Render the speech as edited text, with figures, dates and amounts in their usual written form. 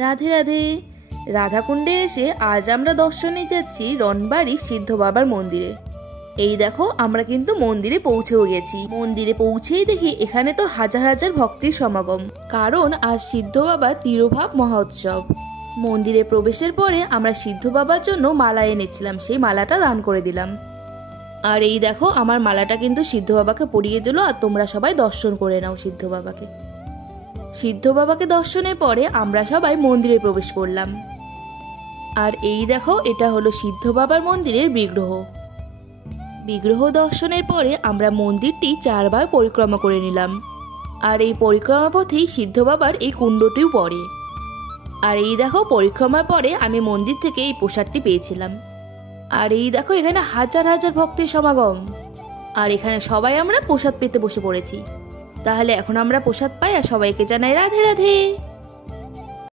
রাধে রাধে। রাধাকুণ্ডে এসে আজ আমরা দর্শনে যাচ্ছি রনবাড়ি সিদ্ধ বাবার মন্দিরে। এই দেখো আমরা কিন্তু মন্দিরে পৌঁছেও গেছি। মন্দিরে পৌঁছেই দেখি এখানে তো হাজার হাজার ভক্তের সমাগম, কারণ আজ সিদ্ধ বাবার তিরোভাব মহোৎসব। মন্দিরে প্রবেশের পরে আমরা সিদ্ধ বাবার জন্য মালা এনেছিলাম, সেই মালাটা দান করে দিলাম। আর এই দেখো আমার মালাটা কিন্তু সিদ্ধ বাবাকে পরিয়ে দিল। আর তোমরা সবাই দর্শন করে নাও সিদ্ধ বাবাকে। সিদ্ধ বাবাকে দর্শনের পরে আমরা সবাই মন্দিরে প্রবেশ করলাম। আর এই দেখো এটা হলো সিদ্ধ বাবার মন্দিরের বিগ্রহ। বিগ্রহ দর্শনের পরে আমরা মন্দিরটি 4 বার পরিক্রমা করে নিলাম। আর এই পরিক্রমা পথেই সিদ্ধ বাবার এই কুণ্ডটিও পড়ে। আর এই দেখো পরিক্রমার পরে আমি মন্দির থেকে এই প্রসাদটি পেয়েছিলাম। আর এই দেখো এখানে হাজার হাজার ভক্তের সমাগম। আর এখানে সবাই আমরা প্রসাদ পেতে বসে পড়েছি। তাহলে এখন আমরা প্রসাদ পাই আর সবাইকে জানাই রাধে রাধে।